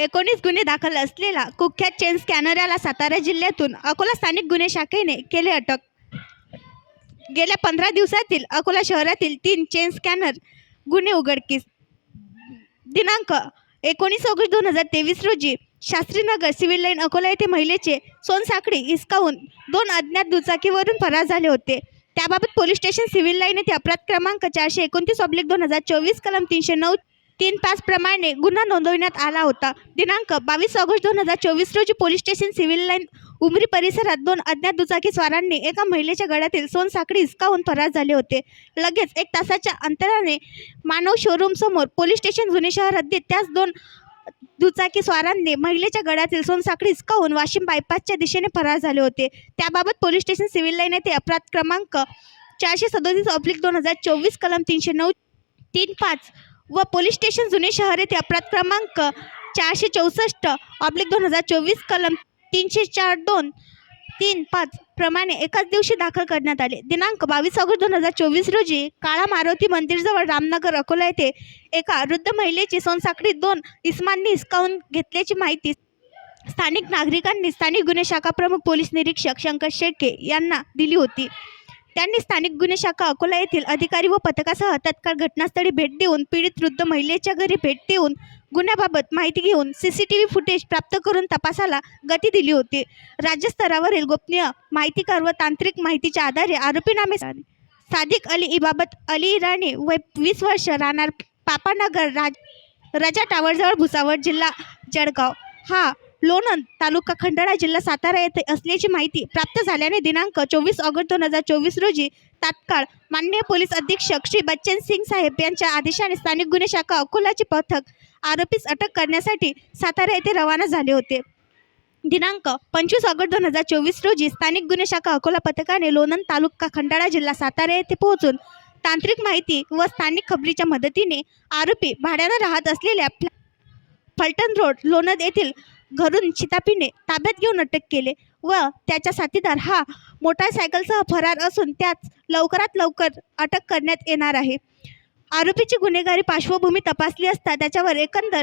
19 गुन्हे दाखल असलेला कुख्यात चेन स्कॅनरला सातारा जिल्ह्यातून अकोला स्थानिक गुन्हे शाखेने केले अटक। गेल्या 15 दिवसातील अकोला शहरातील 3 चेन स्कॅनर गुन्हे उघडकीस। दिनांक 19 ऑगस्ट 2023 रोजी शास्त्रीनगर सिव्हिल लाईन अकोला येथे महिलेचे सोनसाखळी हिसकावून 2 अज्ञात दुचाकीवरून फरार झाले होते। त्याबाबत पोलीस स्टेशन सिव्हिल लाईन येथे अपराध क्रमांक 429/2024 कलम 309-35 प्रमाणे गुन्हा नोंदवण्यात आला होता। दिनांक 22 ऑगस्ट 2024 रोजी police station civil line Umri परिसरात 2 अज्ञात दुचाकी स्वारांनी एका महिलेच्या गळ्यातील सोनसाखळी हिसकावून फरार झाले होते। लगेच 1 तासाच्या अंतराने मानव शोरूम समोर पोलीस स्टेशन जुने शहर हद्दीत त्याच 2 दुचाकी स्वारांनी महिलेच्या गळ्यातील सोनसाखळी हिसकावून वाशिम बायपासच्या दिशेने फरार झाले होते। त्याबाबत पोलीस स्टेशन सिव्हिल लाईन येथे अपराध क्रमांक 437/2024 कलम 309-35 व पोलीस स्टेशन जुने शहर येथे अपराध क्रमांक 464/2024 कलम 304-2-3-5 प्रमाणे एकाच दिवशी दाखल करण्यात आले। दिनांक 22 ऑगस्ट 2024 रोजी काळा मारुती मंदिरजवळ रामनगर अकोला येथे एका वृद्ध महिलेची सोनसाखळी 2 इसमांनी हिसकावून घेतल्याची माहिती स्थानिक नागरिकांनी स्थानिक गुन्हे शाखा प्रमुख पोलीस निरीक्षक शंकर शेळके यांना दिली होती। त्यांनी स्थानिक गुन्हे शाखा अकोला येथील अधिकारी व पथकासह तत्काळ घटनास्थळी भेट देऊन पीडित वृद्ध महिलेच्या घरी भेट देऊन गुन्ह्याबाबत माहिती घेऊन सीसीटीव्ही फुटेज प्राप्त करून तपासाला गती दिली होती। राज्यस्तरावरील गोपनीय माहितीकार व तांत्रिक माहितीच्या आधारे आरोपी नामे सादिक अली इबाबत अली इराणी वय 20 वर्ष राहणार पापानगर राजा टावरजवळ भुसावळ जिल्हा जळगाव हा लोणंद तालुका खंडाळा जिल्हा सातारा येथे असल्याची माहिती प्राप्त झाल्याने दिनांक 24 ऑगस्ट 2024 रोजी तात्काळ माननीय पोलीस अधीक्षक श्री बच्चन सिंग साहेब यांच्या आदेशाने स्थानिक गुन्हे शाखा अकोलाचे पथक आरोपीस अटक करण्यासाठी सातारा येथे रवाना झाले होते। दिनांक 25 ऑगस्ट 2024 रोजी स्थानिक गुन्हे शाखा अकोला पथकाने लोणंद तालुका खंडाळा जिल्हा सातारा येथे पोहोचून तांत्रिक माहिती व स्थानिक खबरीच्या मदतीने आरोपी भाड्याने राहत असलेल्या फलटण रोड लोणंद येथील घरून चितापीने ताब्यात घेऊन अटक केले व त्याचा साथीदार हा मोटारसायकलसह फरार असून त्याच लवकरात लवकर अटक करण्यात येणार आहे। आरोपीची गुन्हेगारी पार्श्वभूमी तपासली असता त्याच्यावर एकंदर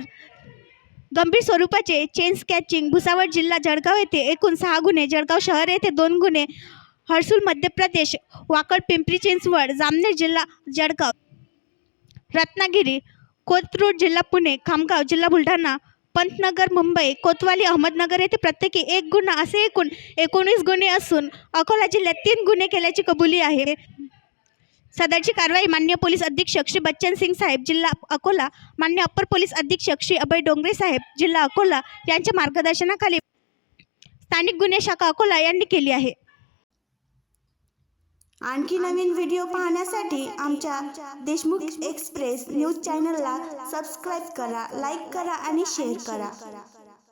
गंभीर स्वरूपाचे चेन स्कॅचिंग भुसावळ जिल्हा जळगाव येथे एकूण 6 गुन्हे, जळगाव शहर येथे 2 गुन्हे, हर्सूल मध्य प्रदेश, वाकड पिंपरी चिंचवड, जामनेर जिल्हा जळगाव, रत्नागिरी, कोथरूड जिल्हा पुणे, खामगाव जिल्हा बुलढाणा, पंतनगर मुंबई, कोतवाली अहमदनगर येथे प्रत्येकी 1 गुन्हा असे एकूण 19 गुन्हे असून अकोला जिल्ह्यात 3 गुन्हे केल्याची कबुली आहे। सदरची कारवाई माननीय पोलीस अधीक्षक श्री बच्चन सिंग साहेब जिल्हा अकोला, माननीय अप्पर पोलीस अधीक्षक श्री अभय डोंगरे साहेब जिल्हा अकोला यांच्या मार्गदर्शनाखाली स्थानिक गुन्हे शाखा अकोला यांनी केली आहे। आणखी नवीन व्हिडिओ पाहण्यासाठी आमच्या देशमुख एक्सप्रेस न्यूज चॅनलला सबस्क्राईब करा, लाईक करा आणि शेअर करा।